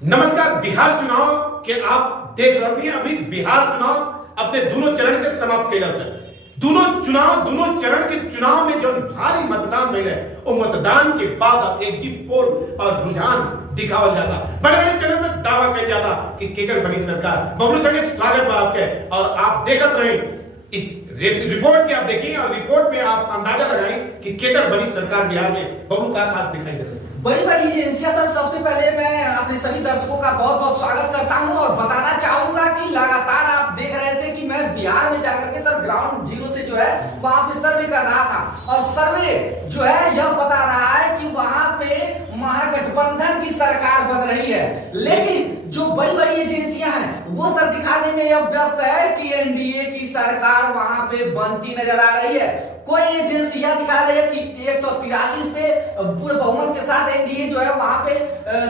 नमस्कार। बिहार चुनाव के आप देख रहे हैं। अभी बिहार चुनाव अपने दोनों चरण के समाप्त किया सर। दोनों चरण के चुनाव में जो भारी मतदान मिले वो मतदान के बाद अब एग्जिट पोल और रुझान दिखावल जाता, बड़े बड़े चरण में दावा किया जाता कि केकर बनी सरकार। बबलू संगे स्वागत बा आपके, और आप देखते रहे इस रिपोर्ट के, आप देखिए और रिपोर्ट में आप अंदाजा लगाएं कि केकर बनी सरकार बिहार में। बबलू का खास दिखाई दे रहा है। बड़ी बड़ी एजेंसियां सर, सबसे पहले मैं अपने सभी दर्शकों का बहुत बहुत स्वागत करता हूं और बताना चाहूंगा कि लगातार आप देख रहे थे कि मैं बिहार में जाकर के सर ग्राउंड जीरो से जो है वहां पे सर्वे कर रहा था, और सर्वे जो है यह बता रहा है कि वहां पे महागठबंधन की सरकार बन रही है। लेकिन जो बड़ी बड़ी एजेंसियां हैं वो सर दिखाने में यह व्यस्त है कि एनडीए की सरकार वहां पे बनती नजर आ रही है। कोई एजेंसियां दिखा रही है कि 143 पे पूर्ण बहुमत के साथ एनडीए जो है वहां पे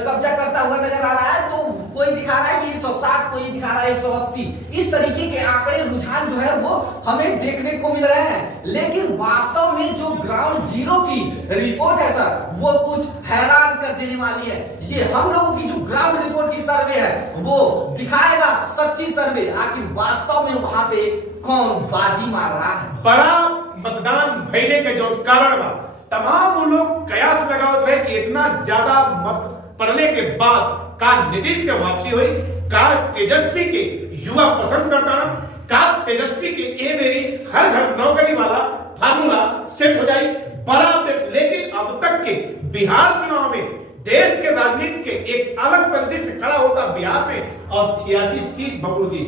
कब्जा करता हुआ नजर आ रहा है, तो कोई दिखा रहा है कि 160, कोई दिखा रहा है 180। इस तरीके के आंकड़े रुझान जो है वो हमें देखने को मिल रहे हैं। लेकिन वास्तव में जो ग्राउंड जीरो की रिपोर्ट है सर, वो कुछ हैरान कर देने वाली है। ये हम लोगों की जो ग्राउंड रिपोर्ट की सर्वे है वो दिखाएगा सच्ची सर्वे, आखिर वास्तव में वहां पे कौन बाजी मार रहा है। बड़ा मतदान भइले के जो कारण बा, तमाम वो लोग कयास लगावत रहे कि इतना ज्यादा मत पड़ने के बाद का नीतीश के वापसी हुई, का तेजस्वी के युवा पसंद करता, का तेजस्वी के ए मेरी हर घर नौकरी वाला फार्मूला सेट हो जाए। बड़ा अपडेट। लेकिन अब तक के बिहार चुनाव में देश के राजनीति के एक अलग परिदृश्य खड़ा होता बिहार में, और 86 सीट बबलू जी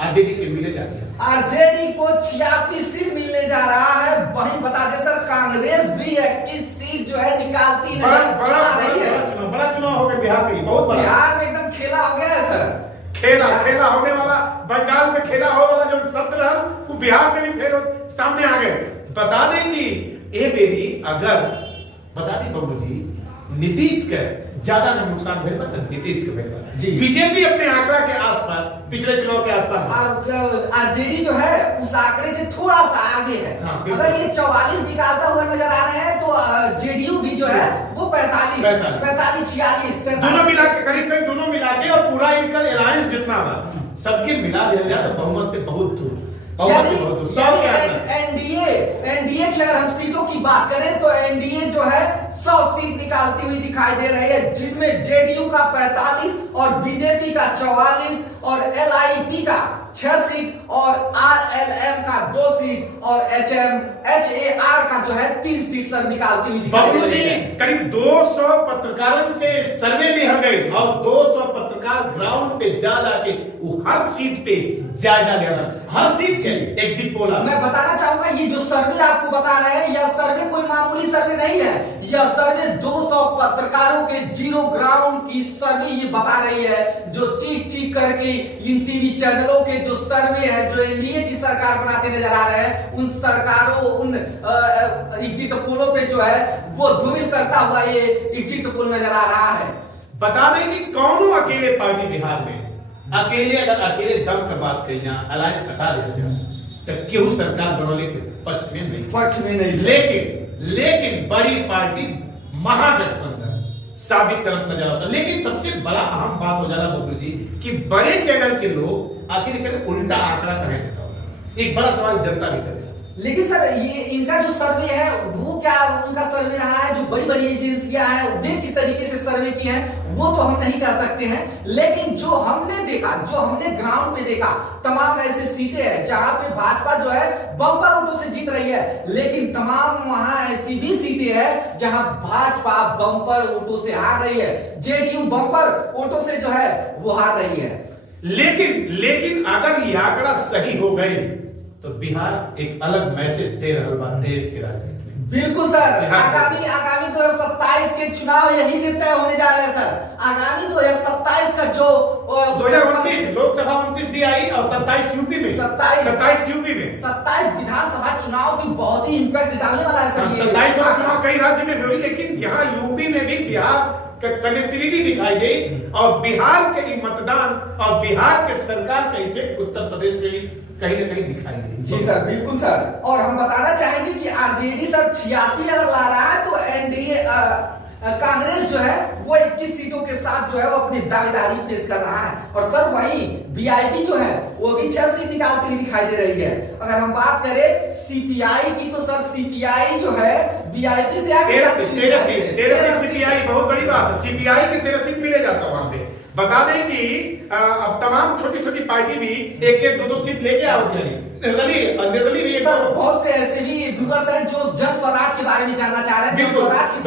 आरजेडी के मिले जाती है। आरजेडी को 86 सीट मिलने जा रहा है। वही बता दे सर, कांग्रेस भी 21 सीट जो है निकालती नजर आ रही है। बड़ा चुनाव हो गया बिहार में, बहुत बड़ा। बिहार में एकदम खेला हो गया है सर। खेला होने वाला, बंगाल से खेला हो वाला जो शब्द रहा वो बिहार में भी फेल सामने आ गए। बता दें कि ए बेरी अगर बता दी बबलू जी, नीतीश के ज्यादा नुकसान भेल बा तो नीतीश के भेल बा जी। बीजेपी अपने आंकड़ा के आसपास, पिछले चुनाव के आसपास, और आरजेडी जो है उस आंकड़े से थोड़ा सा आगे है। अगर ये 44 निकालता हुआ नजर आ रहे हैं तो जेडीयू भी जो है वो 45, 46, दोनों मिला के करीब दोनों मिला के, और पूरा इनका अलायंस जितना बा सबके मिला दिया जाए तो बहुमत से बहुत दूर। एनडीए की अगर हम सीटों की बात करें तो एनडीए जो है 100 सीट निकालती हुई दिखाई दे रही है, जिसमें जेडीयू का 45 और बीजेपी का 44 और एलआईपी का 6 सीट और आरएलएम का 2 सीट और एचएआर का जो है 3 सीट सर निकालती हुई दिखाई दे रही है। करीब 200 पत्रकारों से सर्वे लिया गई और 200 पत्रकार ग्राउंड पे जा जाके वो हर सीट पे जायजा ले रहा, हर सीट से एग्जिट पोल। मैं बताना चाहूंगा ये जो सर्वे आपको बता रहे हैं, यह सर्वे कोई मामूली सर्वे नहीं है। यह सर्वे 200 पत्रकारों के जीरो ग्राउंड की सर्वे ये बता रही है, जो चीख करके इन टीवी चैनलों के जो सर्वे है जो एनडीए की सरकार बनाते नजर आ रहे हैं, उन सरकारों उन एग्जिट पोलों पे जो है वो धूमिल करता हुआ ये एग्जिट पोल नजर आ रहा है। बता दें कि कौन अकेले पार्टी बिहार में अगर अकेले दम का बात करें, अलायंस हटा दिया तो क्यों सरकार बनने के पक्ष में नहीं। लेकिन बड़ी पार्टी महागठबंधन साबित करत नजर आता। लेकिन सबसे बड़ा अहम बात हो जाता बबलू जी कि बड़े चैनल के लोग आखिर उल्टा आंकड़ा कहे देता होता। एक बड़ा सवाल जनता भी करे। लेकिन सर ये इनका जो सर्वे है वो क्या उनका सर्वे रहा है, जो बड़ी बड़ी एजेंसियां हैं वे किस तरीके से सर्वे की हैं वो तो हम नहीं कह सकते हैं। लेकिन जो हमने देखा, जो हमने ग्राउंड पे देखा, तमाम ऐसे सीटें हैं जहां पे भाजपा जो है बम्पर वोटों से जीत रही है, लेकिन तमाम वहां ऐसी भी सीटें हैं जहां भाजपा बम्पर वोटों से हार रही है, जेडीयू बम्पर वोटों से जो है वो हार रही है। लेकिन अगर ये आंकड़ा सही हो गए तो बिहार एक अलग मैसेज दे रहा बा देश के राजनीति में। बिल्कुल सर, आगामी 2027 के चुनाव यही से तय होने जा रहे हैं सर। आगामी 2027 का जो 2029 लोकसभा 29 भी आई और 27 यूपी में, 27 यूपी में, 27 विधानसभा चुनाव भी बहुत ही इंपैक्ट डालने वाला है सर। 27 चुनाव कई राज्य में हुई, लेकिन यहाँ यूपी में भी बिहार कनेक्टिविटी दिखाई दे, और बिहार के मतदान और बिहार के सरकार का इफेक्ट उत्तर प्रदेश में भी कहीं ना कहीं दिखाई दे। जी सर, बिल्कुल सर। और हम बताना चाहेंगे कि आरजेडी सर 86 अगर ला रहा है तो एनडीए कांग्रेस जो है वो 21 सीटों के साथ जो है वो अपनी दावेदारी पेश कर रहा है। और सर वही वीआईपी जो है वो भी 6 सीट निकालती हुई दिखाई दे रही है। अगर हम बात करें सीपीआई की तो सर सीपीआई जो है वीआईपी से आगे 13 सीट सीपीआई, बहुत बड़ी बात है। सीपीआई के 13 सीट मिले जाता है वहां पे। बता दें कि अब तमाम छोटी छोटी पार्टी भी एक एक दो सीट लेके आवती है। निर्दलीय भी सर बहुत से ऐसे भी व्यूअर्स हैं जो जन स्वराज के बारे में जानना चाह रहे हैं। जन स्वराज की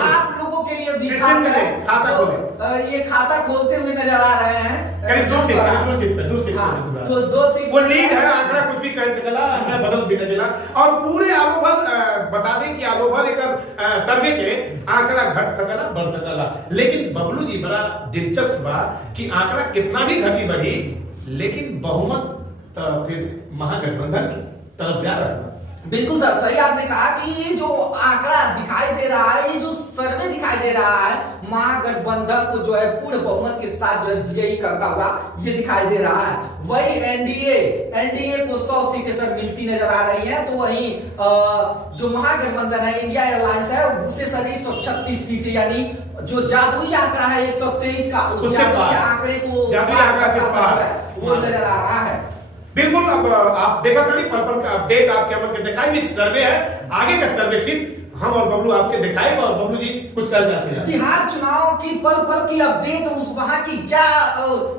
आप लोगों के लिए भी खाता खोले, ये खाता खोलते हुए नजर आ रहे हैं। दो सीट वो लीड है। आंकड़ा कुछ भी कह सकला, आंकड़ा बदल भी सकला। और पूरे आलो भर बता दें कि आलो भर एक सर्वे के आंकड़ा घट सकला, बढ़ सकला। लेकिन बबलू जी बड़ा दिलचस्प बा कि आंकड़ा कितना भी घटी बढ़ी, लेकिन बहुमत तो फिर महागठबंधन की तरफ जा रहा है। बिल्कुल सर, सही आपने कहा कि ये जो आंकड़ा दिखाई दे रहा है, ये जो सर्वे दिखाई दे रहा है, महागठबंधन को जो है पूर्ण बहुमत के साथ जो है विजयी करता हुआ ये दिखाई दे रहा है। वही एनडीए को 100 सीटें सर मिलती नजर आ रही है। तो वही जो महागठबंधन है, इंडिया एयरलाइंस है, उससे सर 136 सीटें, यानी जो जादुई आंकड़ा है 123 का, उस जादुई आंकड़े को वो नजर आ रहा है। बिल्कुल। अब आप देखा था पल पल का अपडेट आपके अमल के दिखाई भी सर्वे है। आगे का सर्वे फिर हम और बबलू आपके दिखाएगा। और बबलू जी कुछ कर जाते हैं बिहार चुनाव की पल पल की अपडेट, उस वहां की क्या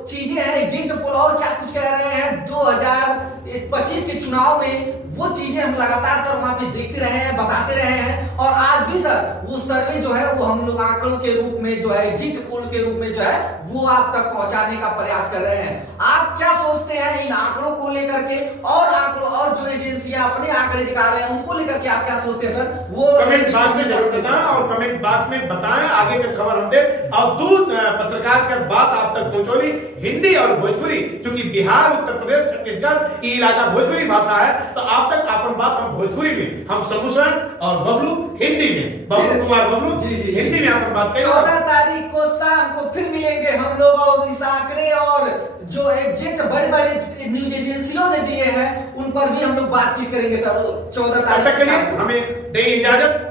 चीजें हैं, एग्जिट पोल और क्या कुछ कह रहे हैं 2025 के चुनाव में, वो चीजें हम लगातार सर वहां पे देखते रहे हैं, बताते रहे हैं। और आज भी सर वो सर्वे जो है वो हम लोग आंकड़ों के रूप में जो है, एग्जिट पोल के रूप में जो है वो आप तक पहुंचाने का प्रयास कर रहे हैं। आप क्या सोचते हैं इन आंकड़ों को लेकर के, और आंकड़ों और जो एजेंसियां अपने आंकड़े दिखा रहे हैं उनको लेकर के आप क्या सोचते हैं सर? वो कमेंट बॉक्स में जरूर बताएं, और कमेंट बॉक्स में बताएं आगे का खबर हम दे। और दूर पत्रकार का बात आप तक पहुंचोली हिंदी और भोजपुरी, क्योंकि बिहार, उत्तर प्रदेश, छत्तीसगढ़ ये इलाका भोजपुरी भाषा है। तो आप तक अपन बात हम भोजपुरी में, हम सबूसर और बबलू हिंदी में, बबलू कुमार बबलू हिंदी में अपन बात करेंगे। 14 तारीख को शाम को फिर मिलेंगे हम लोग, और इस आंकड़े और जो एग्जिट बड़े बड़े न्यूज एजेंसियों ने दिए हैं उन पर भी हम लोग बातचीत करेंगे सर 14 तारीख। हमें दे इजाजत।